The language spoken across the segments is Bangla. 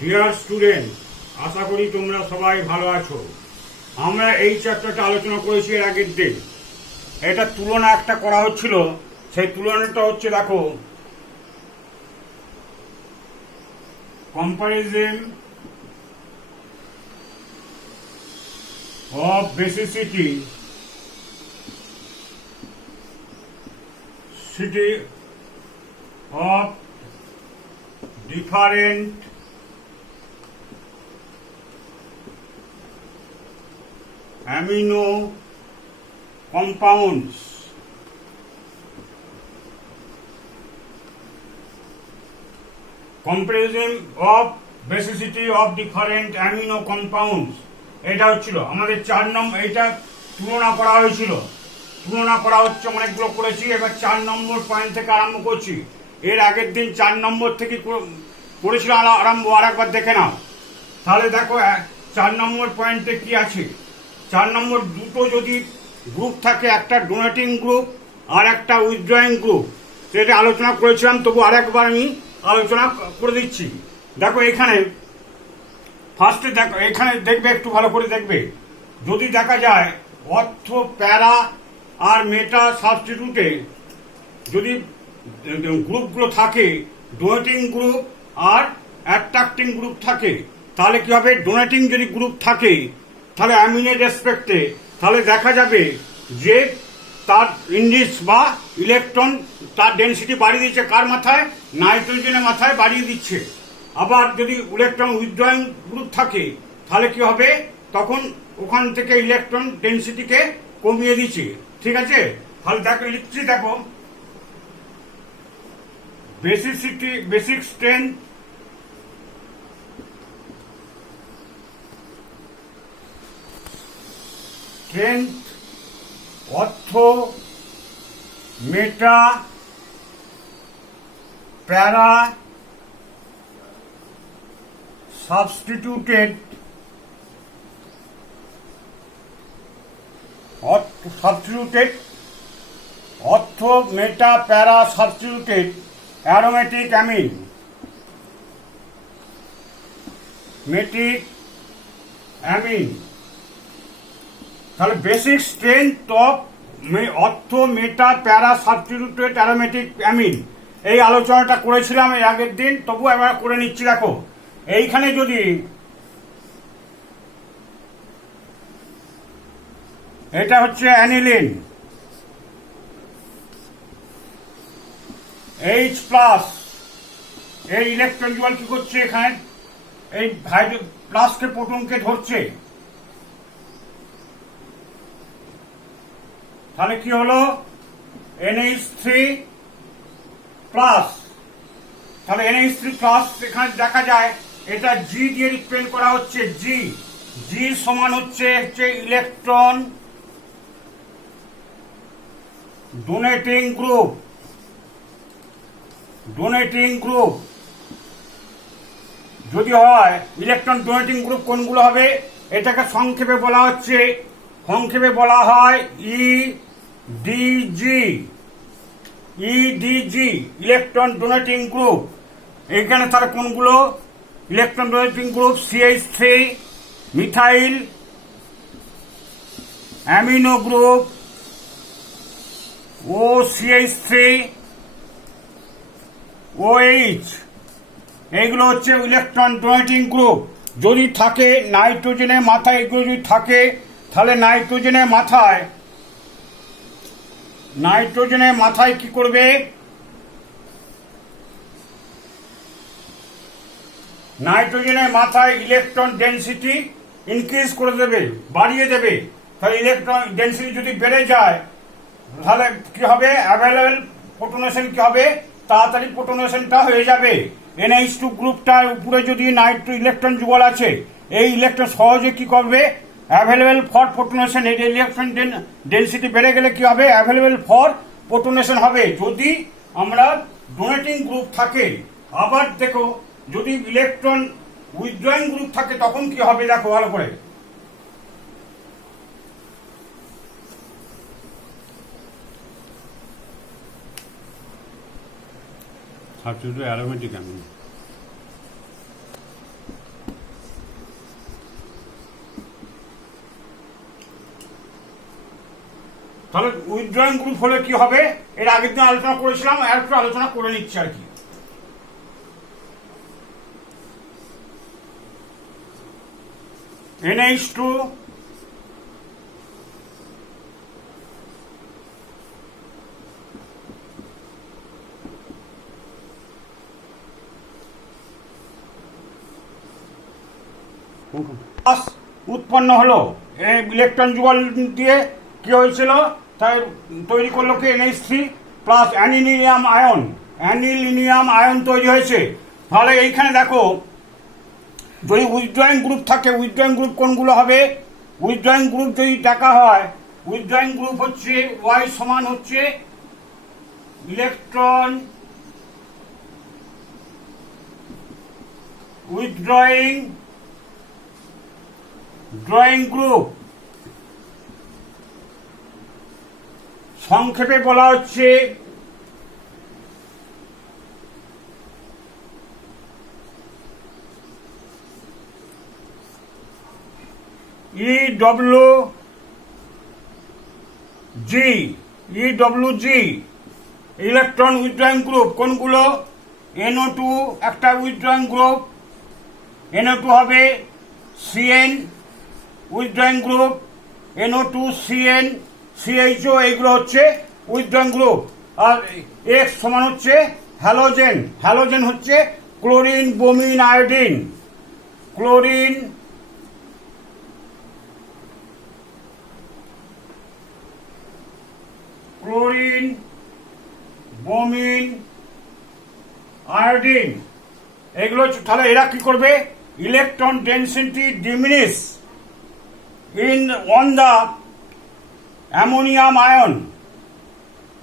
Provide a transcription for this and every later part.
ডিয়ার স্টুডেন্ট, আশা করি তোমরা সবাই ভালো আছো। আমরা এই চ্যাপ্টারটা আলোচনা করেছি এর আগের দিন। এটা তুলনা একটা করা হচ্ছিল, সেই তুলনাটা হচ্ছে দেখো, comparison of basicity of different amino compounds. Comparison of basicity of different amino compounds. এটা হচ্ছিল আমাদের 4 নম্বর। এটা তুলনা করা হয়েছিল, তুলনা করা হচ্ছে, অনেকগুলো করেছি। এবার 4 নম্বর পয়েন্ট থেকে আরম্ভ করছি। এর আগের দিন 4 নম্বর থেকে করেছিল আরম্ভ, আর একবার দেখে নাও। তাহলে দেখো 4 নম্বর পয়েন্টে কি আছে। 4 নম্বর, দুটো যদি গ্রুপ থাকে, একটা ডোনেটিং গ্রুপ আর একটা উইথড্রয়িং গ্রুপ, সেটা আলোচনা করেছিলাম, তবু আরেকবার আমি আলোচনা করে দিচ্ছি। দেখো এখানে ফার্স্টে দেখো, এখানে দেখবে, একটু ভালো করে দেখবে। যদি দেখা যায় অর্থ প্যারা আর মেটা সাবস্টিটিউটে যদি গ্রুপগুলো থাকে, ডোনেটিং গ্রুপ আর অ্যাট্রাক্টিং গ্রুপ থাকে, তাহলে কি হবে? ডোনেটিং যদি গ্রুপ থাকে তাহলে অ্যামিনের রেসপেক্টে, তাহলে দেখা যাবে যে তার ইন্ডিস বা ইলেকট্রন, তার ডেনসিটি বাড়িয়ে দিচ্ছে। কার মাথায়? নাইট্রোজেনের মাথায় বাড়িয়ে দিচ্ছে। আবার যদি ইলেকট্রন উইথড্রয়িং গ্রুপ থাকে তাহলে কি হবে? তখন ওখান থেকে ইলেকট্রন ডেনসিটিকে কমিয়ে দিচ্ছে। ঠিক আছে, তাহলে দেখো লিখছি, দেখো বেসিক স্ট্রেংথ অর্থ মেটা প্যারা সাবস্টিটিউটেড অর্থ মেটা প্যারা সাবস্টিটিউটেড অ্যারোমেটিক অ্যামিন, তাহলে বেসিক স্ট্রেংথ অফ অর্থ মেটা প্যারা সাবস্টিটিউটেড অ্যারোমেটিক অ্যামিন, এই আলোচনাটা করেছিলাম এর আগের দিন, তবু এবার করে নিচ্ছি। দেখো এইখানে যদি এটা হচ্ছে অ্যানিলিন, H প্লাস, এই ইলেকট্রন জল কি করছে? এখানে এই প্লাসকে প্রোটনকে ধরছে, তাহলে কি হলো? NH3 plus. তাহলে NH3 প্লাস এখানে দেখা যায় এটা G দিয়ে রিপ্রেজেন্ট করা হচ্ছে। G সমান হচ্ছে ইলেকট্রন ডোনেটিং গ্রুপ। যদি হয় ইলেকট্রন ডোনেটিং গ্রুপ, কোনগুলো হবে? এটাকে সংক্ষেপে বলা হয় EDG, ইলেকট্রন ডোনেটিং গ্রুপ। এখানে তাহলে কোনগুলো electron donating group? CH3 methyl amino group, OCH3 OH, এইগুলো হচ্ছে ইলেকট্রন ডোনেটিং গ্রুপ। যদি থাকে নাইট্রোজেনের মাথায়, এগুলো যদি থাকে তাহলে নাইট্রোজেনের মাথায় কি করবে? নাইট্রোজেনের মাথায় ইলেকট্রন ডেনসিটি ইনক্রিজ করে দেবে, বাড়িয়ে দেবে। তাহলে ইলেকট্রন ডেনসিটি যদি বেড়ে যায় তাহলে কি হবে? অ্যাভেলেবল প্রোটনেশন কি হবে? তাড়াতাড়ি প্রোটনেশনটা হয়ে যাবে। NH2 গ্রুপটার উপরে যদি ইলেকট্রন যুগল আছে, এই ইলেকট্রন সহজে কি করবে? Available for protonation. এই ইলেকট্রন ডেনসিটি বেড়ে গেলে কি হবে? অ্যাভেলেবল ফর প্রোটনেশন হবে, যদি আমরা ডোনেটিং গ্রুপ থাকে। আবার দেখো যদি ইলেকট্রন উইথড্রয়িং গ্রুপ থাকে তখন কি হবে? দেখো ভালো করে, সাবস্টিটিউটেড অ্যারোমেটিক অ্যামিন। তাহলে উইথড্রয়িং গ্রুপ হলে কি হবে, এর আগের দিন আলোচনা করেছিলাম, আর একটু আলোচনা করে নিচ্ছি আর কি। NH2 উৎপন্ন হলো, এই ইলেকট্রন যুগল দিয়ে কি হয়েছিল, তাই তৈরি করলো কি NH3 প্লাস অ্যানিলিনিয়াম আয়ন তৈরি হয়েছে। তাহলে এইখানে দেখো, যদি উইথড্রয়িং গ্রুপ থাকে, উইথড্রয়িং গ্রুপ কোনগুলো হবে, উইথড্রয়িং গ্রুপ যদি দেখা হয়, উইথড্রয়িং গ্রুপ হচ্ছে Y সমান হচ্ছে ইলেকট্রন উইথড্রয়িং গ্রুপ, সংক্ষেপে বলা হচ্ছে EWG ইলেকট্রন উইথড্রয়িং গ্রুপ কোনগুলো, NO2 একটা উইথড্রয়িং গ্রুপ, NO2 হবে CN withdrawing group, NO2 CN CHO, এইগুলো হচ্ছে উইথড্রয়িং গ্রুপ। আর X সমান হচ্ছে হ্যালোজেন হচ্ছে chlorine, bromine, iodine, chlorine, bromine, iodine, এগুলো। তাহলে এরা কি করবে, electron density diminish on the ammonium ion.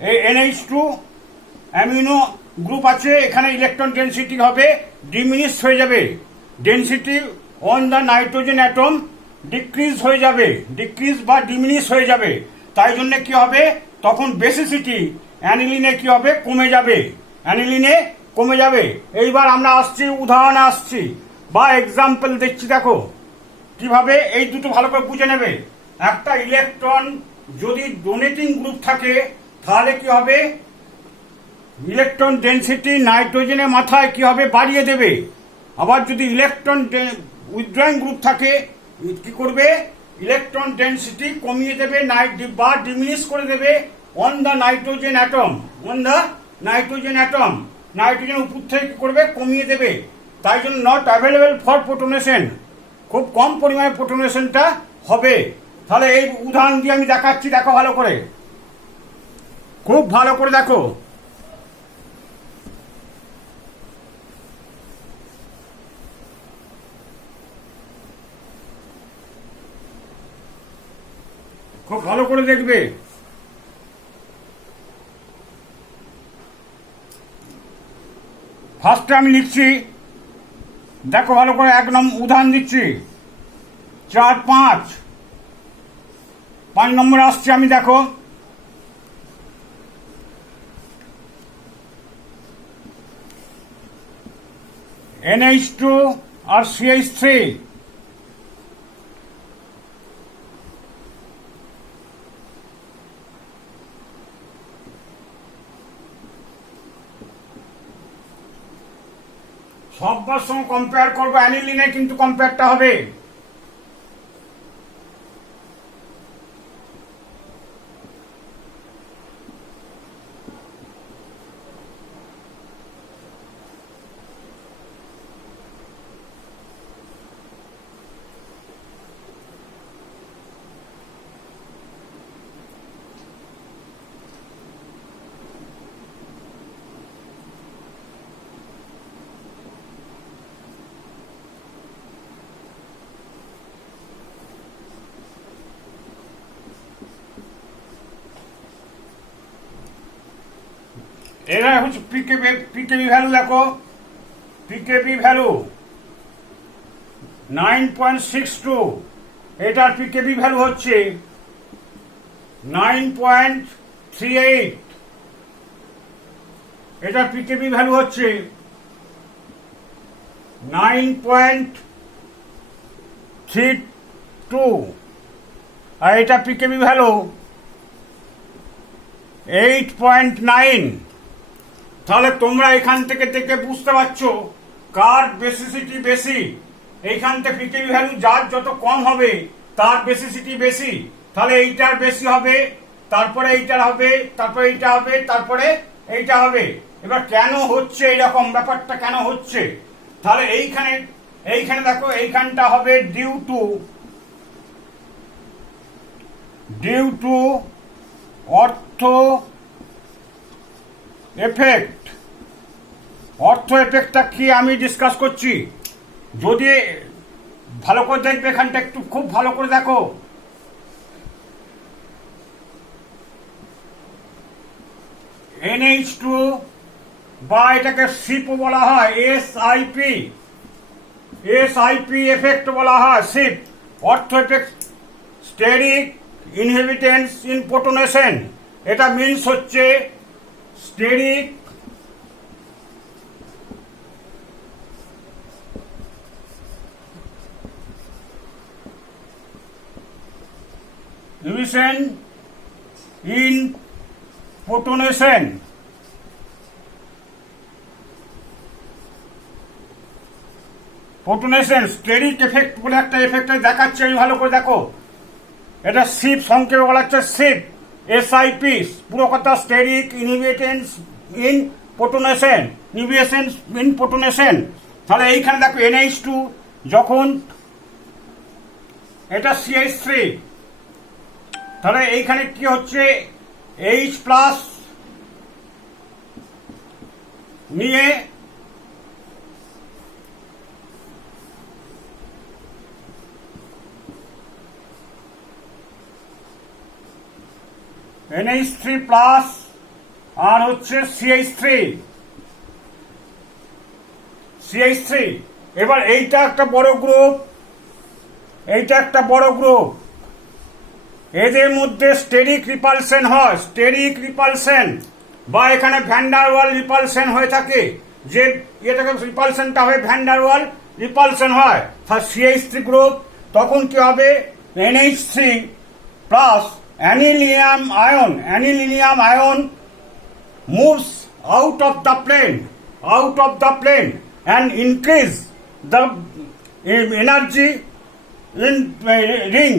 এই NH2 অ্যামিনো গ্রুপ আছে, এখানে ইলেকট্রন ডেনসিটি হবে ডিমিনিশ হয়ে যাবে, density on the nitrogen atom decrease বা ডিমিনিশ হয়ে যাবে। তাই জন্য কি হবে, তখন বেসিসিটি অ্যানিলিনে কি হবে, কমে যাবে। এইবার আমরা উদাহরণে আসছি বা এক্সাম্পল দেখছি। দেখো কিভাবে, এই দুটো ভালো করে বুঝে নেবে। একটা ইলেকট্রন যদি ডোনেটিং গ্রুপ থাকে, তাহলে কি হবে, ইলেকট্রন ডেনসিটি নাইট্রোজেনের মাথায় কি হবে, বাড়িয়ে দেবে। আবার যদি ইলেকট্রন উইথড্রয়িং গ্রুপ থাকে, কি করবে, ইলেকট্রন ডেনসিটি কমিয়ে দেবে বা ডিমিনিশ করে দেবে on the nitrogen atom, nitrogen উপর থেকে কি করবে, কমিয়ে দেবে। তাই জন্য নট অ্যাভেলেবেল ফর প্রোটনেশন, খুব কম পরিমাণে প্রোটনেশনটা হবে। তাহলে এই উদাহরণ দিয়ে আমি দেখাচ্ছি, দেখো ভালো করে, খুব ভালো করে দেখো। খুব ভালো করে দেখবে। ফার্স্টে আমি লিখছি, দেখো ভালো করে, 1 নম্বর উদাহরণ দিচ্ছি, 4, 5 নম্বর আসছে, আমি দেখো, NH2 আর CH3, সবার সঙ্গে কম্পেয়ার করবো, অ্যানিলিনে কিন্তু কম্পেয়ারটা হবে। এরা হচ্ছে পিকেবি ভ্যালু। দেখো পিকেবি ভ্যালু 9.62, এটার পিকেবি ভ্যালু হচ্ছে 9.38, এটার পিকেবি ভ্যালু হচ্ছে 9.32, আর এটা পিকেবি ভ্যালু 8.9। তাহলে তোমরা এখান থেকে দেখে বুঝতে পারছো কার বেসিসিটি বেশি। এইখান থেকে পিকেবি ভ্যালু যার যত কম হবে তার বেসিসিটি বেশি। তাহলে এইটার বেশি হবে, তারপরে এইটার হবে, তারপরে এইটা হবে, তারপরে এইটা হবে। এবার কেন হচ্ছে এইরকম ব্যাপারটা, কেন হচ্ছে? তাহলে এইখানে দেখো এইখানটা হবে ডিউ টু অর্থ এফেক্ট। অর্থ এফেক্টটা কি আমি ডিসকাস করছি, যদি ভালো করে দেখবে এখানটা, একটু খুব ভালো করে দেখো। NH2 বা এটাকে সিপও বলা হয়, এসআইপি এফেক্ট বলা হয়, সিপ ortho effect, steric inhibitance in protonation. এটা মিনস হচ্ছে steric inhibition in protonation. Protonation steric effect বলে একটা এফেক্ট দেখাচ্ছে, আমি ভালো করে দেখো। এটা সিপ সংক্ষেপে বলা হচ্ছে সিপ, এসআইপি, পুরো কথা steric inhibitance in প্রোটনেশন, inhibition in প্রোটনেশন। তাহলে এইখানে দেখো NH2 যখন এটা CH3, তাহলে এইখানে কি হচ্ছে H প্লাস নিয়ে NH3 প্লাস আর হচ্ছে CH3। এবার এইটা একটা বড় গ্রুপ, এইটা একটা বড় গ্রুপ, এদের মধ্যে স্টেরিক রিপালশন হয়, স্টেরিক রিপালশন বা এখানে ভ্যান ডার ওয়াল রিপালশন হয়ে থাকে, যে এটাকে রিপালশনটা হয় ভ্যান ডার ওয়াল রিপালশন হয়। তার CH3 গ্রুপ তখন কি হবে, NH3 plus aniline ion moves out of the plane and increase the energy in ring.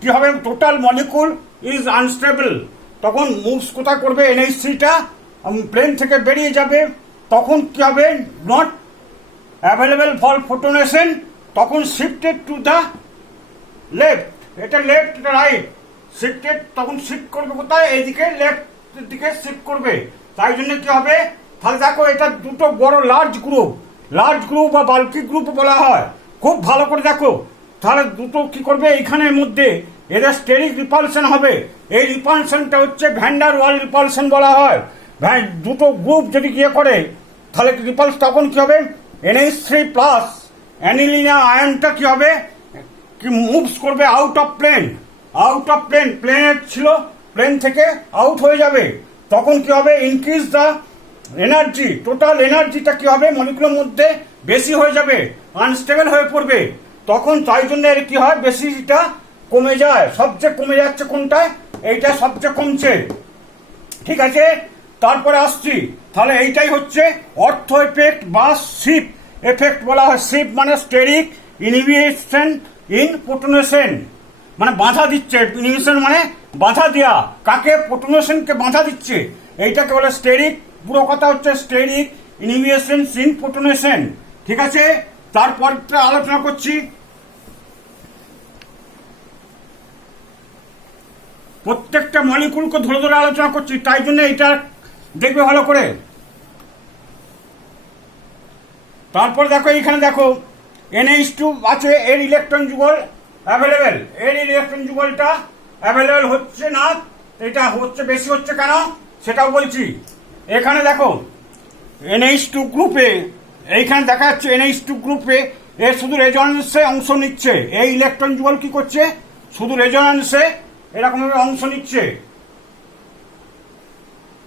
কি হবে, টোটাল মলিকুল ইজ আনস্টেবল। তখন মুভস কোথায় করবে, NH3টা প্লেন থেকে বেরিয়ে যাবে। তখন কি হবে, নট অ্যাভেলেবল ফর ফোটোনেশন, তখন শিফটেড টু দ্য লেফট। এটা লেফট, এটা রাইট, শিফটেড, তখন শিফট করবে কোথায়, এইদিকে লেফট দিকে শিফট করবে। তাই জন্য কি হবে, তাহলে দেখো এটা দুটো বড় লার্জ গ্রুপ বা বাল্কি গ্রুপ বলা হয়। খুব ভালো করে দেখো, তাহলে দুটো কি করবে, এইখানের মধ্যে এদের স্টেরিক রিপালশন হবে। এই রিপালশনটা হচ্ছে ভ্যান ডার ওয়াল রিপালশন বলা হয়। দুটো গ্রুপ যদি গিয়ে করে তাহলে রিপালস, তখন কি হবে, NH3 প্লাস অ্যানিলিনা আয়নটা কি হবে, কি মুভস করবে আউট অফ প্লেন, প্লেনের ছিল, প্লেন থেকে আউট হয়ে যাবে। তখন কি হবে, ইনক্রিজ দ্য এনার্জি, টোটাল এনার্জিটা কি হবে মলিকুলের মধ্যে বেশি হয়ে যাবে, আনস্টেবল হয়ে পড়বে। তখন তাই জন্য এর কি হয়, বেশিটা কমে যায়। সবচেয়ে কমে যাচ্ছে কোনটায়, এইটা সবচেয়ে কমছে। ঠিক আছে, তারপরে আসছি। তাহলে এইটাই হচ্ছে অর্থ এফেক্ট বা সিপ এফেক্ট বলা হয়। সিপ মানে স্টেরিক ইনহিবিশন ইন প্রোটনেশন, মানে বাধা দিচ্ছে। ইনহিবিশন মানে বাধা দেয়া, কাকে, প্রোটনেশনকে বাধা দিচ্ছে, এইটাকে বলে স্টেরিক। পুরো কথা হচ্ছে স্টেরিক ইনহিবিশন ইন প্রোটনেশন। ঠিক আছে, তারপরটা আলোচনা করছি। প্রত্যেকটা মলিকুলকে ধরে ধরে আলোচনা করছি, তাই জন্য এটা দেখবে ভালো করে। তারপর দেখো, এইখানে দেখো NH2 আছে, এর ইলেকট্রন যুগল অ্যাভেলেবেল, এর ইলেকট্রন যুগলটা অ্যাভেলেবেল হচ্ছে না, এটা হচ্ছে বেশি হচ্ছে কেন সেটাও বলছি। এখানে দেখো NH2 গ্রুপে, এইখানে দেখা যাচ্ছে NH2 গ্রুপে এর শুধু রেজোন্যান্সে অংশ নিচ্ছে। এই ইলেকট্রন যুগল কি করছে, শুধু রেজোন্যান্সে এরকম ভাবে অংশ নিচ্ছে,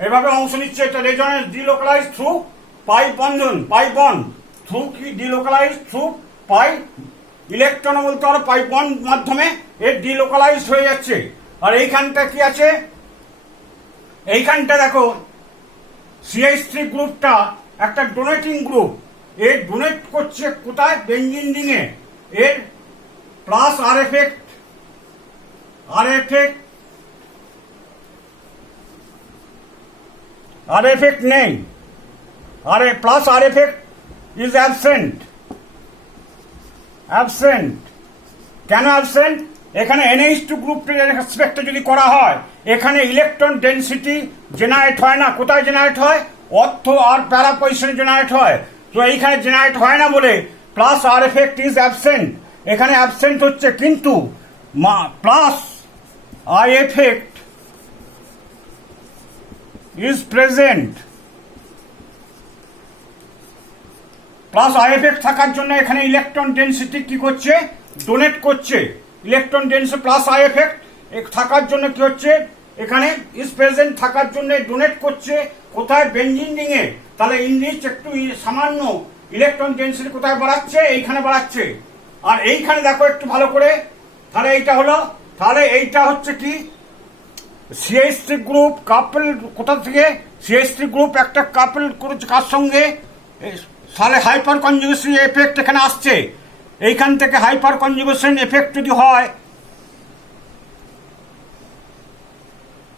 এভাবে অংশ নিচ্ছে। এটা রেজোন্যান্স ডিলোকালাইজ থ্রু পাই বন্ধন, থ্রু কি ডিলোকালাইজ থ্রু পাই ইলেকট্রন বলতে পারো, পাই বন্ড মাধ্যমে এর ডিলোকালাইজ হয়ে যাচ্ছে। আর এইখানটা কি আছে, এইখানটা দেখো CH3 গ্রুপটা একটা ডোনেটিং গ্রুপ, এর ডোনেট করছে কোথায়, বেঞ্জিন রিংয়ে। এর প্লাস আর এফেক্ট নেই, plus R effect is absent. কেন অ্যাবসেন্ট? এখানে NH2 গ্রুপের রেসপেক্টে যদি করা হয়, এখানে ইলেকট্রন ডেনসিটি জেনারেট হয় না। কোথায় জেনারেট হয়? অর্থ আর প্যারা পজিশনে জেনারেট হয়। তো এইখানে জেনারেট হয় না বলে plus R effect is absent, এখানে অ্যাবসেন্ট হচ্ছে। কিন্তু plus I effect is present. Plus I effect থাকার জন্য এখানে ইলেকট্রন ডেনসিটি কি করছে, ডোনেট করছে। Electron density plus I effect থাকার জন্য কি হচ্ছে, এখানে ইজ প্রেজেন্ট থাকার জন্য ডোনেট করছে কোথায়, বেঞ্জিন রিংয়ে। তাহলে ইনরিচ একটু সামান্য ইলেকট্রন ডেন্সিটি কোথায় বাড়াচ্ছে, এইখানে বাড়াচ্ছে। আর এইখানে দেখো একটু ভালো করে, তাহলে এইটা হলো, তাহলে এইটা হচ্ছে কি CH3 গ্রুপ কাপল। কোথা থেকে? CH3 গ্রুপ একটা কাপল করেছে কার সঙ্গে, তাহলে হাইপার কনজুগেশন এফেক্ট এখানে আসছে। এইখান থেকে হাইপার কনজুগেশন এফেক্ট যদি হয়,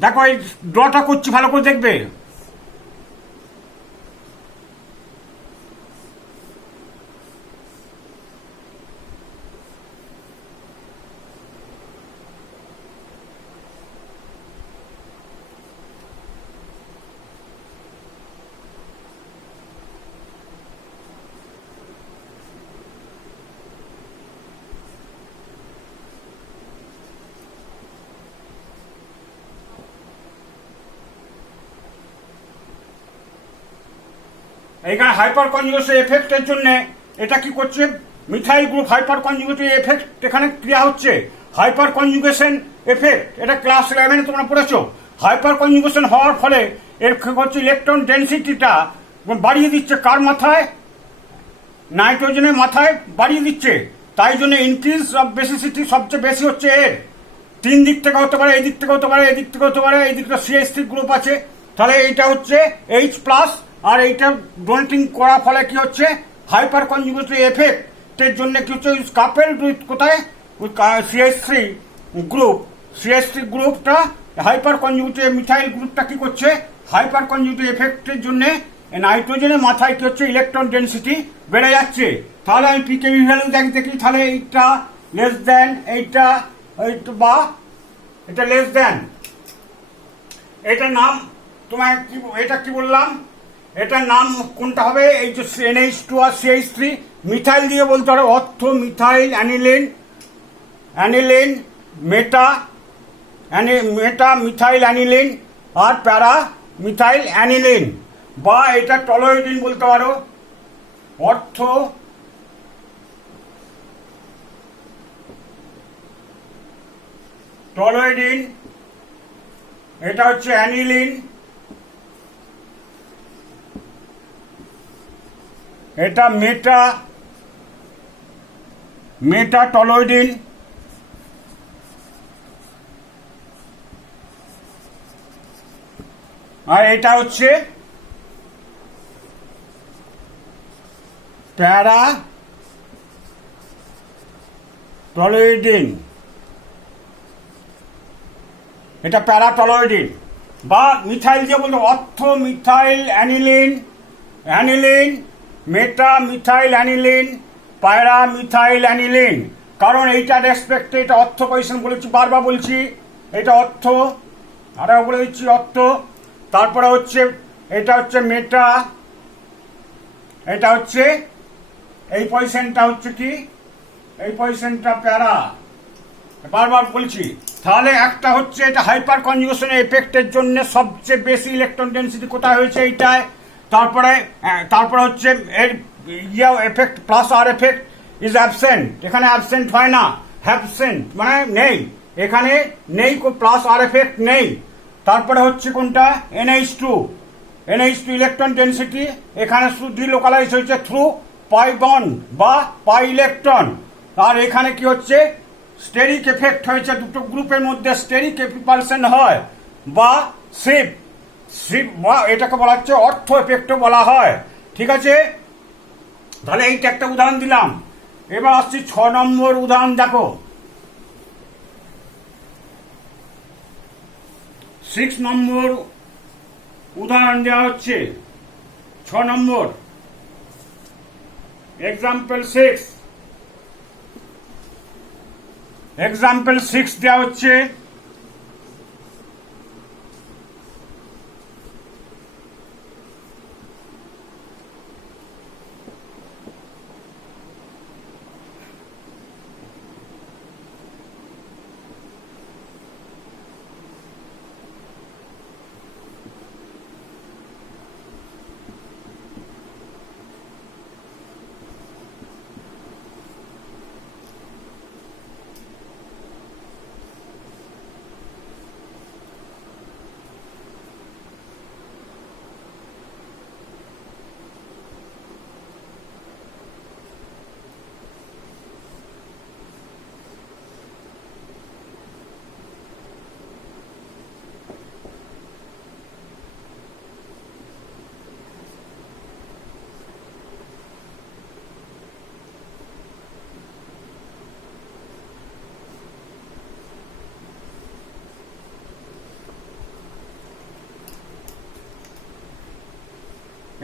দেখো এই ড্রটা করছি, ভালো করে দেখবে। এইখানে হাইপার কনজুগেশন এফেক্টের জন্য এটা কি করছে, methyl group hyper conjugative effect এখানে ক্রিয়া হচ্ছে। হাইপার কনজুগেশন এফেক্ট এটা ক্লাস 11-এ তোমরা পড়েছো। হাইপার কনজুগেশন হওয়ার ফলে এর হচ্ছে ইলেকট্রন ডেনসিটিটা বাড়িয়ে দিচ্ছে। কার মাথায়? নাইট্রোজেনের মাথায় বাড়িয়ে দিচ্ছে। তাই জন্য ইনক্রিজ অফ বেসিসিটি সবচেয়ে বেশি হচ্ছে এর। তিন দিক থেকে হতে পারে, এই দিক থেকে হতে পারে, এই দিক থেকে হতে পারে, এই দিকটা CH3 গ্রুপ আছে। তাহলে এইটা হচ্ছে H প্লাস, আর এইটা ডোনেটিং করার ফলে কি হচ্ছে, হাইপার কনজুগেটিভ এফেক্টের জন্য কি হচ্ছে, কাপেলড উইথ কোথায়, CH3 গ্রুপটা হাইপার কনজুগেটিভ মিথাইল গ্রুপটা কি করছে, হাইপার কনজুগেটিভ এফেক্টের জন্য নাইট্রোজেনের মাথায় কি হচ্ছে, ইলেকট্রন ডেনসিটি বেড়ে যাচ্ছে। তাহলে আমি পিকেবি ভ্যালু দেখি, তাহলে এইটা লেস দেন এইটা, বা এটা লেস দেন। এটার নাম তোমায় কি, এটা কি বললাম, এটার নাম কোনটা হবে, এই যে NH2 আর CH3 মিথাইল দিয়ে বলতে হবে। অর্থ মিথাইল অ্যানিলিন মেটা মিথাইল অ্যানিলিন আর প্যারা মিথাইল অ্যানিলিন, বা এটা টলোইডিন বলতে পারো। অর্থ টলোইডিন, এটা হচ্ছে অ্যানিলিন, এটা মেটা টলোইডিন, আর এটা হচ্ছে প্যারা টলোইডিন। এটা প্যারাটলোইডিন বা মিথাইল দিয়ে বলতে অর্থ মিথাইল অ্যানিলিন মেটা মিথাইল অ্যানিলিন পায়রা মিথাইল অ্যানিলিন। কারণ এইটা রেসপেক্টে এটা অর্থ পজিশন বলেছি, বারবার বলছি এটা অর্থ, আরও বলে দিচ্ছি অর্থ। তারপরে হচ্ছে এটা হচ্ছে মেটা, এটা হচ্ছে এই পজিশনটা হচ্ছে কি, এই পজিশনটা প্যারা, বারবার বলছি। তাহলে একটা হচ্ছে এটা হাইপার কনজুগেশনের এফেক্টের জন্য সবচেয়ে বেশি ইলেকট্রন ডেনসিটি কোথায় হয়েছে, এইটায়। তারপরে হচ্ছে এর effect plus R effect is absent, এখানে অ্যাবসেন্ট হয় না, অ্যাবসেন্ট মানে নেই, এখানে নেই, প্লাস আর এফেক্ট নেই। তারপরে হচ্ছে কোনটা, NH2 ইলেকট্রন ডেনসিটি এখানে শুধু ডিলোকালাইজ হয়েছে থ্রু পাই বন্ড বা পাই ইলেকট্রন। আর এখানে কি হচ্ছে, স্টেরিক এফেক্ট হয়েছে, দুটো গ্রুপের মধ্যে স্টেরিক রিপালশন হয় বা শিফট এটাকে বলা হচ্ছে অর্থ এফেক্টও বলা হয়। ঠিক আছে, তাহলে এইটা একটা উদাহরণ দিলাম। এবার আসছি 6 নম্বর উদাহরণ। দেখো 6 নম্বর উদাহরণ দেওয়া হচ্ছে। 6 নম্বর এক্সাম্পল 6 দেওয়া হচ্ছে।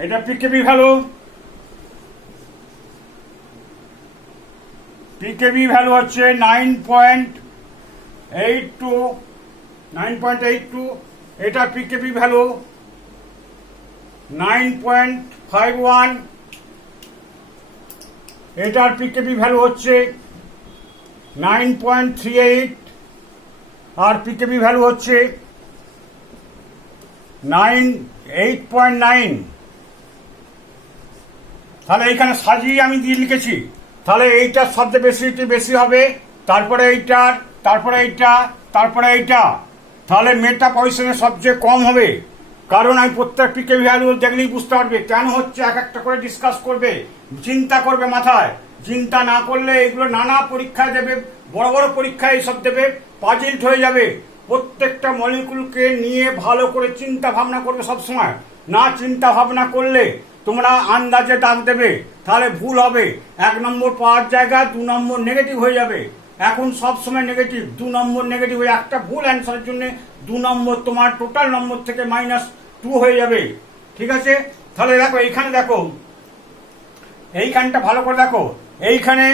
এটা পিকেবি ভ্যালু। পিকেবি ভ্যালু হচ্ছে 9.82। এটা পিকেবি ভ্যালু 9.51। এটার পিকেবি ভ্যালু হচ্ছে 9.38। আর পিকেবি ভ্যালু হচ্ছে 8.9। তাহলে এইখানে সাজিয়ে আমি দিয়ে লিখেছি। তাহলে এইটার সবচেয়ে বেশি হবে, তারপরে এইটার, তারপরে এইটা, তারপরে এইটা। তাহলে মেটা পজিশনে সবচেয়ে কম হবে। কারণ আমি প্রত্যেক পিকেবি ভ্যালু দেখলেই বুঝতে পারবে কেন হচ্ছে। এক একটা করে ডিসকাস করবে, চিন্তা করবে মাথায়। চিন্তা না করলে এগুলো নানা পরীক্ষায় দেবে, বড় বড় পরীক্ষায় এইসব দেবে, পাজিলড হয়ে যাবে। প্রত্যেকটা মলিকুলকে নিয়ে ভালো করে চিন্তা ভাবনা করবে সবসময়। না চিন্তা ভাবনা করলে তোমরা আন্দাজে দাগ দেবে, তাহলে ভুল হবে। 1 নম্বর পাওয়ার জায়গায় 2 নম্বর নেগেটিভ হয়ে যাবে। এখন সব সময় নেগেটিভ, 2 নম্বর নেগেটিভ হয়ে একটা ভুল অ্যান্সারের জন্য 2 নম্বর তোমার টোটাল নম্বর থেকে -2 হয়ে যাবে। ঠিক আছে, তাহলে দেখো এইখানে, দেখো এইখানটা ভালো করে দেখো। এইখানে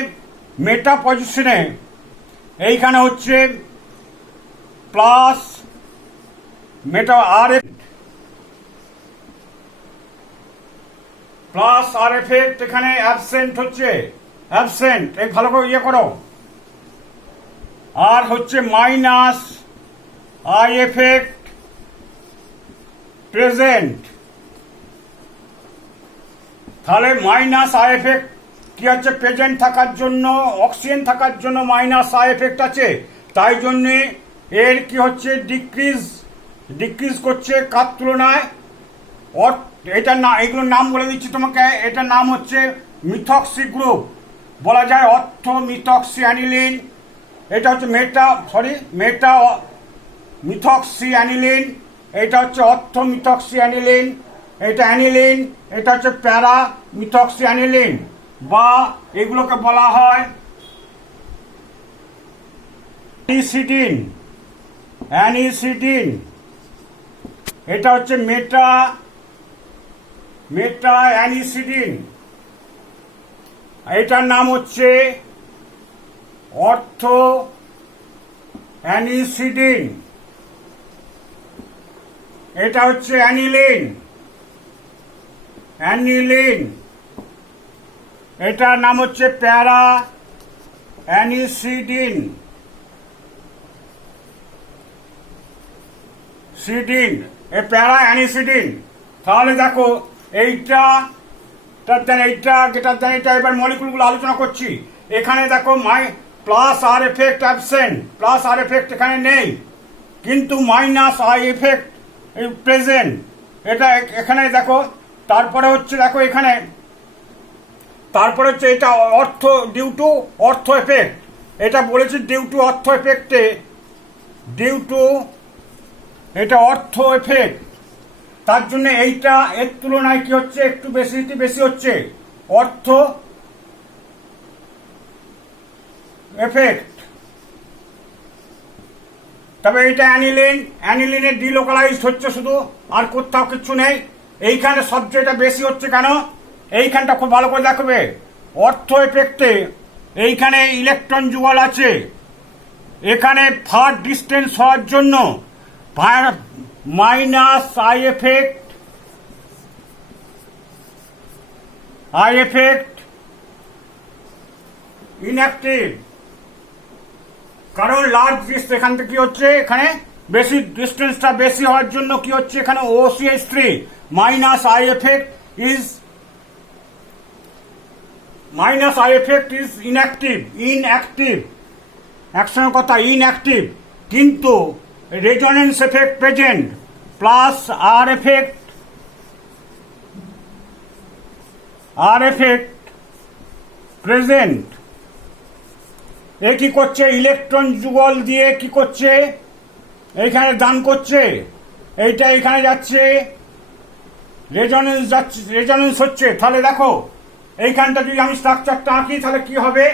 মেটা পজিশনে এইখানে হচ্ছে প্লাস মেটা আর প্লাস আর এফেক্ট, এখানে অ্যাবসেন্ট হচ্ছে, অ্যাবসেন্ট। এই ভালো করে ইয়ে করো। আর হচ্ছে মাইনাস আই এফেক্ট প্রেজেন্ট। তাহলে মাইনাস আই এফেক্ট কি হচ্ছে? প্রেজেন্ট থাকার জন্য, অক্সিজেন থাকার জন্য মাইনাস আই এফেক্ট আছে। তাই জন্যে এর কি হচ্ছে? ডিক্রিজ করছে কার তুলনায়? এটা না, এগুলোর নাম বলে দিচ্ছি তোমাকে। এটার নাম হচ্ছে মিথক্সি গ্রুপ, বলা যায় অর্থ মিথক্সি অ্যানিলিন। এটা হচ্ছে মেটা মিথক্সি অ্যানিলিন। এটা হচ্ছে অর্থ মিথক্সি অ্যানিলিন। এটা অ্যানিলিন, এটা হচ্ছে প্যারা মিথক্সি অ্যানিলিন, বা এগুলোকে বলা হয় অ্যানিসিডিন। এটা হচ্ছে মেটা অ্যানিসিডিন। এটার নাম হচ্ছে অর্থ অ্যানিসিডিন। এটা হচ্ছে অ্যানিলিন। এটার নাম হচ্ছে প্যারা অ্যানিসিডিন। প্যারা অ্যানিসিডিন। তাহলে দেখো এইটা এবার মলিকুলগুলো আলোচনা করছি। এখানে দেখো plus R effect absent, plus R effect এখানে নেই, কিন্তু মাইনাস আই এফেক্ট প্রেজেন্ট। এটা এখানে দেখো। তারপরে হচ্ছে দেখো এখানে, তারপরে হচ্ছে এটা অর্থ ডিউ টু অর্থ এফেক্ট। এটা বলেছি ডিউ টু অর্থ এফেক্টে, এটা অর্থ এফেক্ট। তার জন্য এইটা এর তুলনায় কি হচ্ছে, একটু বেশি হচ্ছে। অর্থ এফেক্ট, তবে এইটা অ্যানিলিনের ডিলোকালাইজড হচ্ছে শুধু, আর কোথাও কিছু নেই। এইখানে সবচেয়ে বেশি হচ্ছে কেন, এইখানটা খুব ভালো করে দেখবে। অর্থ এফেক্টে এইখানে ইলেকট্রন যুগল আছে, এখানে ফার ডিস্টেন্স হওয়ার জন্য মাইনাস আই এফেক্ট ইনঅ্যাক্টিভ, কারণ লার্জ ডিস্টেন্স এখান থেকে কি হচ্ছে, এখানে বেশি ডিস্টেন্সটা বেশি হওয়ার জন্য কি হচ্ছে, এখানে OCH3 minus I effect is inactive, একসঙ্গে কথা ইনঅ্যাক্টিভ, কিন্তু resonance effect present plus R effect present. এ কি করছে, ইলেকট্রন যুগল দিয়ে কি করছে, এইখানে দান করছে, এইটা এখানে যাচ্ছে, রেজোনেন্স হচ্ছে। তাহলে দেখো এইখানটা যদি আমি স্ট্রাকচারটা আঁকি তাহলে কি হবে,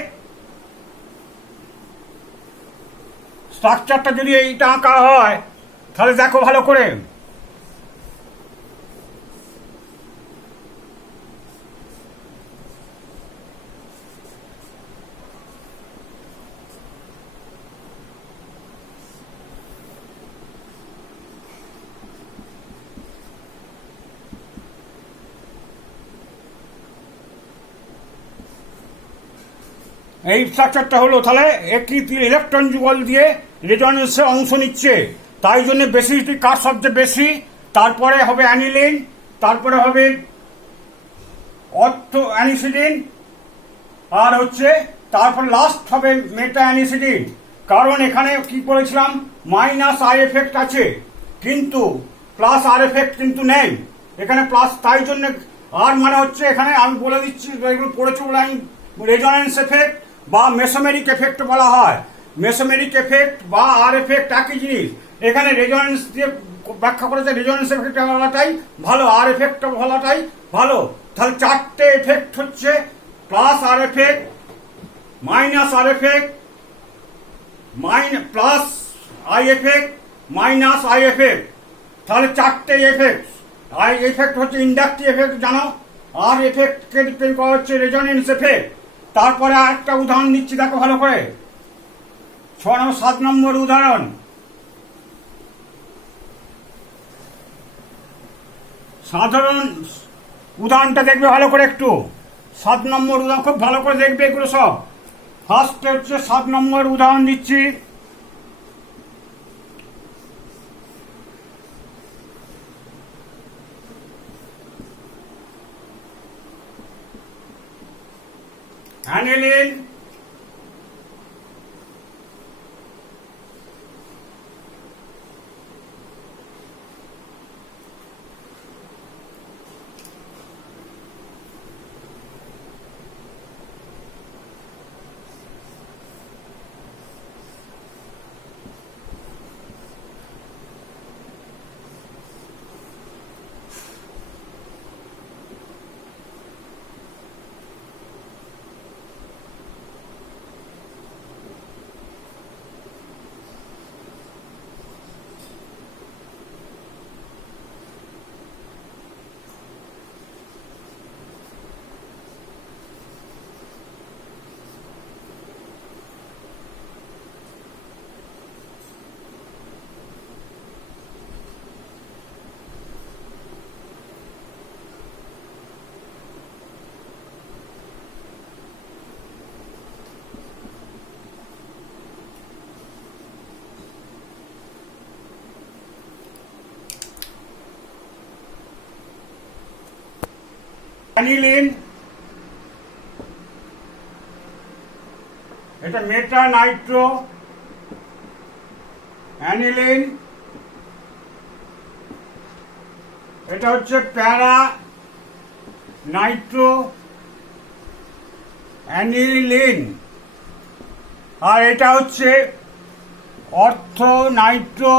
স্ট্রাকচারটা যদি এইটা আঁকা হয় তাহলে দেখো ভালো করে, এই স্ট্রাকচারটা হলো। তাহলে একই ইলেকট্রন যুগল দিয়ে রেজোনেন্সে অংশ নিচ্ছে, তাই জন্য বেসিসিটি কার সবচেয়ে বেশি, তারপরে হবে অ্যানিলিন, তারপরে হবে অর্থো অ্যানিসিডিন, আর হচ্ছে তারপর লাস্ট হবে মেটা অ্যানিসিডিন। কারণ এখানে কি বলেছিলাম, মাইনাস আই এফেক্ট আছে কিন্তু প্লাস আর এফেক্ট কিন্তু নেই, এখানে প্লাস, তাই জন্য আর মানে হচ্ছে এখানে আমি বলে দিচ্ছি, এগুলো পড়েছি বলে আমি, রেজোনেন্স এফেক্ট বা মেসোমেরিক এফেক্ট বলা হয়। মেসোমেরিক এফেক্ট বা আর এফেক্ট একই জিনিস, এখানে রেজোনেন্স দিয়ে ব্যাখ্যা করেছে, রেজোনেন্স এফেক্ট বলাটাই ভালো, আর এফেক্ট বলাটাই ভালো। তাহলে চারটে এফেক্ট হচ্ছে plus R effect, minus R effect, plus I effect, minus I effect, তাহলে চারটে এফেক্ট। আই এফেক্ট হচ্ছে ইন্ডাকটিভ এফেক্ট জানো, আর এফেক্টকে ডিপেন্ড করা হচ্ছে রেজোনেন্স এফেক্ট। তারপরে আরেকটা উদাহরণ দিচ্ছি, দেখো ভালো করে, 7 নম্বর উদাহরণ। সাধারণ উদাহরণটা দেখবে ভালো করে একটু, 7 নম্বর উদাহরণ খুব ভালো করে দেখবে এগুলো সব। ফার্স্টে হচ্ছে 7 নম্বর উদাহরণ দিচ্ছি, অ্যানিলিন অ্যানিলিন, এটা মেটা নাইট্রো অ্যানিলিন, এটা হচ্ছে প্যারা নাইট্রো অ্যানিলিন, আর এটা হচ্ছে অর্থো নাইট্রো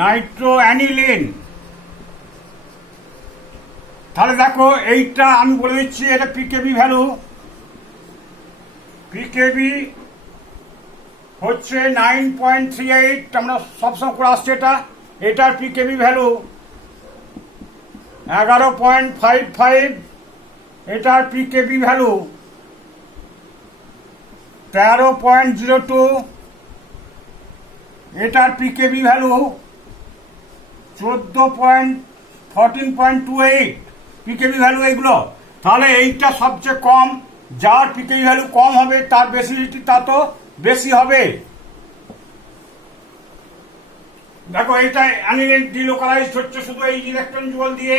নাইট্রো অ্যানিলিন। তাহলে দেখো এইটা আমি বলে দিচ্ছি, এটা পিকেবি ভ্যালু। পিকেবি হচ্ছে 9.38, আমরা সবসময় করে আসছি এটা। এটার পিকেবি ভ্যালু 11.55, এটার পিকেবি ভ্যালু 13.02, এটার পিকেবি ভ্যালু 14.28 পিকেবি ভ্যালু এইগুলো। তাহলে এইটা সবচেয়ে কম, যার পিকেবি ভ্যালু কম হবে তার বেসিসিটি তত বেশি হবে। দেখো এটা অ্যানিলিন ডিলোকালাইজড হচ্ছে শুধু এই ইলেকট্রন যুগল দিয়ে।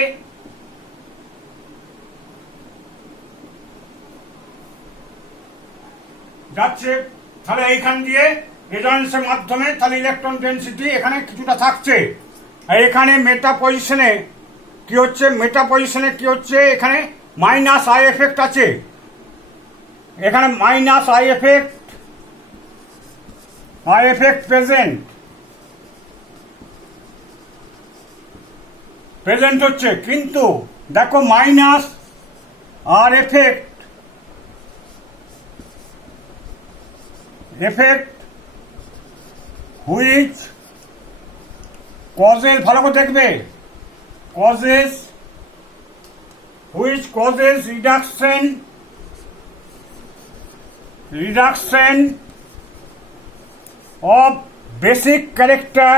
যাচ্ছে, তাহলে এইখান দিয়ে রেজোনেন্সের মাধ্যমে তাহলে ইলেকট্রন ডেনসিটি এখানে কিছুটা থাকছে। আর এখানে মেটা পজিশনে কি হচ্ছে, মেটা পজিশনে কি হচ্ছে, এখানে মাইনাস আই এফেক্ট আছে। এখানে মাইনাস আই এফেক্ট প্রেজেন্ট হচ্ছে, কিন্তু দেখো minus R effect which causes, ভালো করে দেখবে, which causes reduction of basic character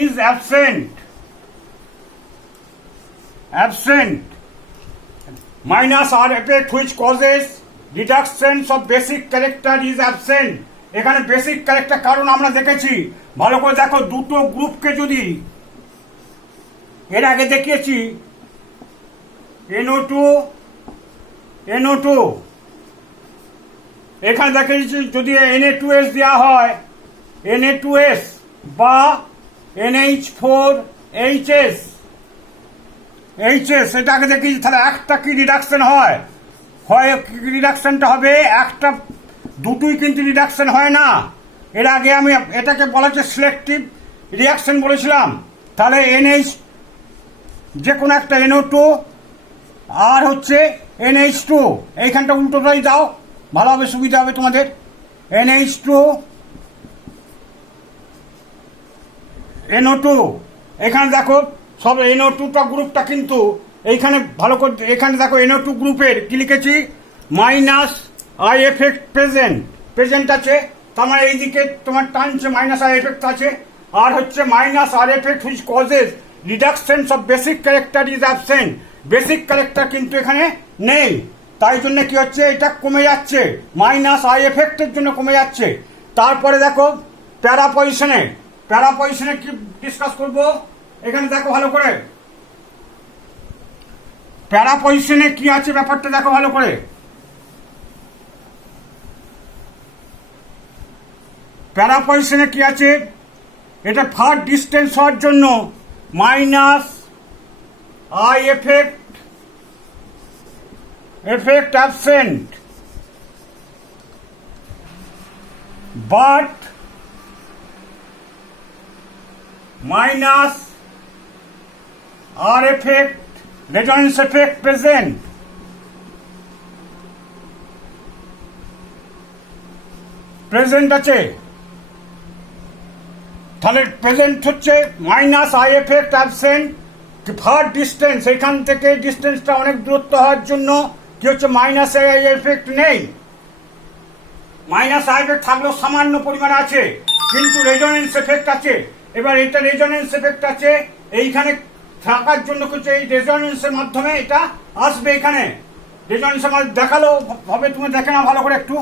is absent. Minus R effect which causes reduction of basic character is absent. এখানে বেসিক ক্যারেক্টার কারণ আমরা দেখেছি, ভালো করে দেখো, দুটো গ্রুপকে যদি এর আগে দেখিয়েছি NO2 এখানে দেখিয়েছি যদি Na2S দেওয়া হয়, Na2S বা NH4HS এটাকে দেখিয়েছি, তাহলে একটা কি রিডাকশন হয়, রিডাকশনটা হবে একটা, দুটোই কিন্তু রিডাকশন হয় না। এর আগে আমি এটাকে বলা হচ্ছে সিলেক্টিভ রিয়াকশন বলেছিলাম। তাহলে NH যে কোনো একটা NO2 আর হচ্ছে NH2, এইখানটা উল্টোটাই দাও, ভালোভাবে সুবিধা হবে তোমাদের। NH2 NO2, এখানে দেখো সব NO2টা গ্রুপটা কিন্তু এইখানে ভালো করে, এখানে দেখো NO2 গ্রুপের কি লিখেছি, মাইনাস আই এফেক্ট প্রেজেন্ট আছে, তার মানে এইদিকে তোমার টানছে মাইনাস আই এফেক্ট আছে। আর হচ্ছে minus R effect which causes reduction of basic character is absent, basic character কিন্তু এখানে নেই, তাই জন্য কি হচ্ছে, এটা কমে যাচ্ছে, মাইনাস আই এফেক্টের জন্য কমে যাচ্ছে। তারপরে দেখো প্যারা পজিশনে কি ডিসকাস করব, এখানে দেখো ভালো করে, প্যারা পজিশনে কি আছে ব্যাপারটা দেখো ভালো করে। প্যারা পজিশনে কি আছে, এটা ফার ডিস্টেন্স হওয়ার জন্য minus I effect absent, but minus R effect, resonance effect present. Present আছে, তাহলে প্রেজেন্ট হচ্ছে minus I effect absent, far distance, এখান থেকে ডিস্টেন্সটা অনেক দূরত্ব হওয়ার জন্য কি হচ্ছে, মাইনাস আই এফেক্ট নেই। মাইনাস আই এফেক্ট থাকলেও সামান্য পরিমাণে আছে, কিন্তু রেজোনেন্স এফেক্ট আছে। এবার এটা রেজোনেন্স এফেক্ট আছে, এইখানে থাকার জন্য হচ্ছে এই রেজোনেন্সের মাধ্যমে এটা আসবে। এখানে রেজোনেন্সের মাধ্যমে দেখালো হবে, তুমি দেখে না ভালো করে একটু।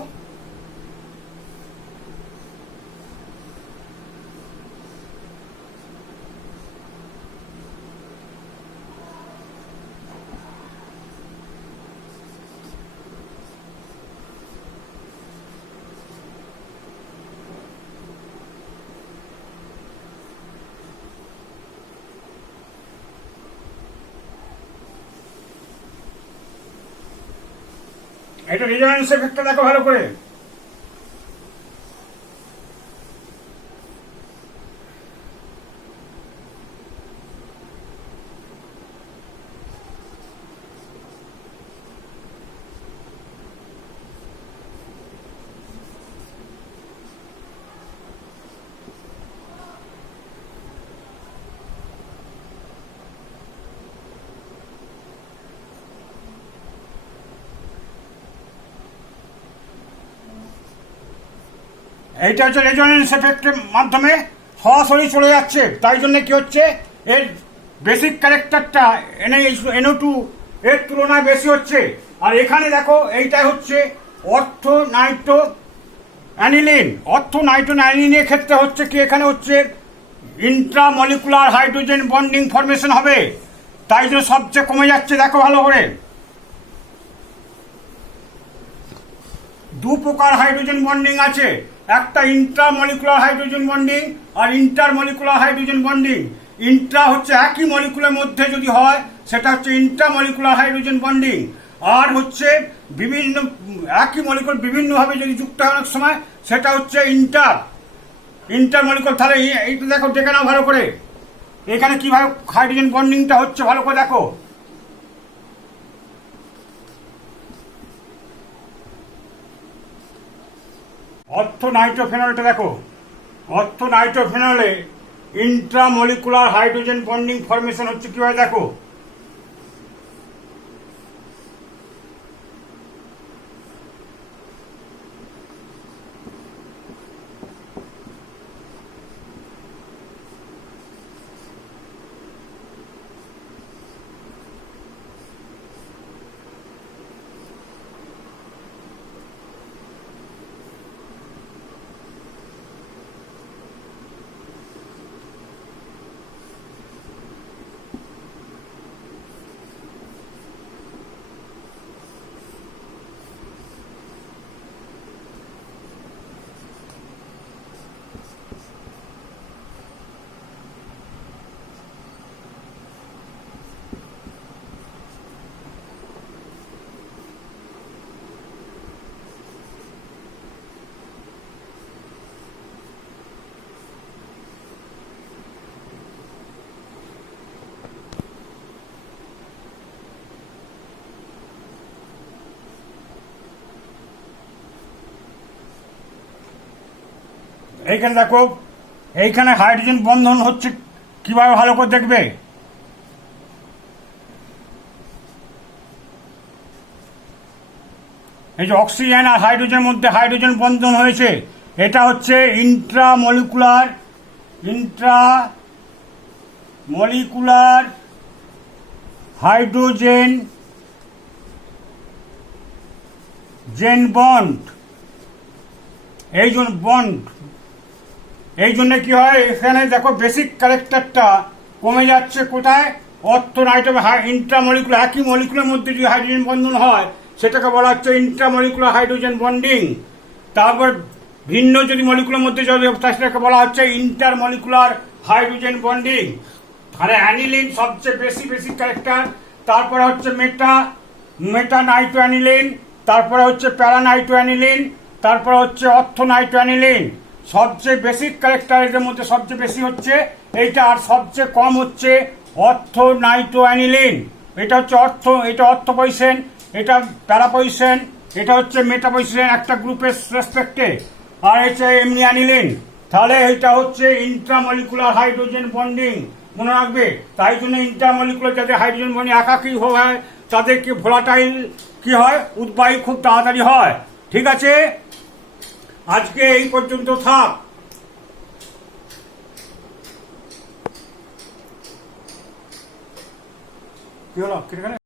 এটা রেজোন্যান্স এফেক্টটা দেখো ভালো করে। এইটা হচ্ছে রেজোন্যান্স এফেক্টের মাধ্যমে সরাসরি চলে যাচ্ছে, তাই জন্য কি হচ্ছে এর বেসিক ক্যারেক্টারটা NO2 এর তুলনায় বেশি হচ্ছে। আর এখানে দেখো এইটা হচ্ছে ortho nitro aniline. Ortho nitro অ্যানিলিনের ক্ষেত্রে হচ্ছে কি এখানে হচ্ছে ইন্ট্রামলিকুলার হাইড্রোজেন বন্ডিং ফরমেশন হবে, তাই জন্য সবচেয়ে কমে যাচ্ছে। দেখো ভালো করে, দু প্রকার হাইড্রোজেন বন্ডিং আছে, একটা ইন্ট্রামলিকুলার হাইড্রোজেন বন্ডিং আর ইন্টারমলিকুলার হাইড্রোজেন বন্ডিং। ইন্ট্রা হচ্ছে একই মলিকুলের মধ্যে যদি হয় সেটা হচ্ছে ইন্ট্রামলিকুলার হাইড্রোজেন বন্ডিং, আর হচ্ছে বিভিন্ন একই মলিকুল বিভিন্নভাবে যদি যুক্ত হয় অনেক সময় সেটা হচ্ছে ইন্টারমলিকুলার। তাহলে এইটা দেখো, দেখে নাও ভালো করে এখানে কিভাবে হাইড্রোজেন বন্ডিংটা হচ্ছে, ভালো করে দেখো। অর্থো নাইট্রোফেনলটা দেখো, অর্থো নাইট্রোফেনলে ইন্ট্রামলিকুলার হাইড্রোজেন বন্ডিং ফরমেশন হচ্ছে কিভাবে দেখো। এইখানে দেখো, এইখানে হাইড্রোজেন বন্ধন হচ্ছে কিভাবে ভালো করে দেখবে। এই যে অক্সিজেন আর হাইড্রোজেনের মধ্যে হাইড্রোজেন বন্ধন হয়েছে, এটা হচ্ছে ইন্ট্রামলিকুলার হাইড্রোজেন বন্ড। এই জন্য বন্ড, এই জন্য কি হয় এখানে দেখো বেসিক ক্যারেক্টারটা কমে যাচ্ছে। কোথায়? অর্থো নাইট্রো ইন্ট্রামলিকুলার, একই মলিকুলের মধ্যে যদি হাইড্রোজেন বন্ধন হয় সেটাকে বলা হচ্ছে ইন্ট্রামলিকুলার হাইড্রোজেন বন্ডিং। তারপর ভিন্ন যদি মলিকুলের মধ্যে যদি সেটাকে বলা হচ্ছে ইন্টারমলিকুলার হাইড্রোজেন বন্ডিং। তাহলে অ্যানিলিন সবচেয়ে বেশি ক্যারেক্টার, তারপরে হচ্ছে মেটা নাইট্রো অ্যানিলিন, তারপরে হচ্ছে প্যারা নাইট্রো অ্যানিলিন, তারপরে হচ্ছে অর্থো নাইট্রো অ্যানিলিন। সবচেয়ে বেসিক ক্যারেক্টারের মধ্যে সবচেয়ে বেশি হচ্ছে এইটা, আর সবচেয়ে কম হচ্ছে অর্থো নাইট্রো অ্যানিলিন। এটা হচ্ছে এটা অর্থ পজিশন, এটা প্যারা পজিশন, এটা হচ্ছে মেটা পজিশন একটা গ্রুপের রেসপেক্টে, আর হচ্ছে এমনি অ্যানিলিন। তাহলে এইটা হচ্ছে ইন্ট্রামলিকুলার হাইড্রোজেন বন্ডিং, মনে রাখবে। তাই জন্য ইন্টারমলিকুলার যাদের হাইড্রোজেন বন্ডিং একাকী হয় তাদেরকে ভোলাটাইল কি হয়, উদ্বাহী খুব তাড়াতাড়ি হয়। ঠিক আছে, আজকে এই পর্যন্ত থাক। কি হলো?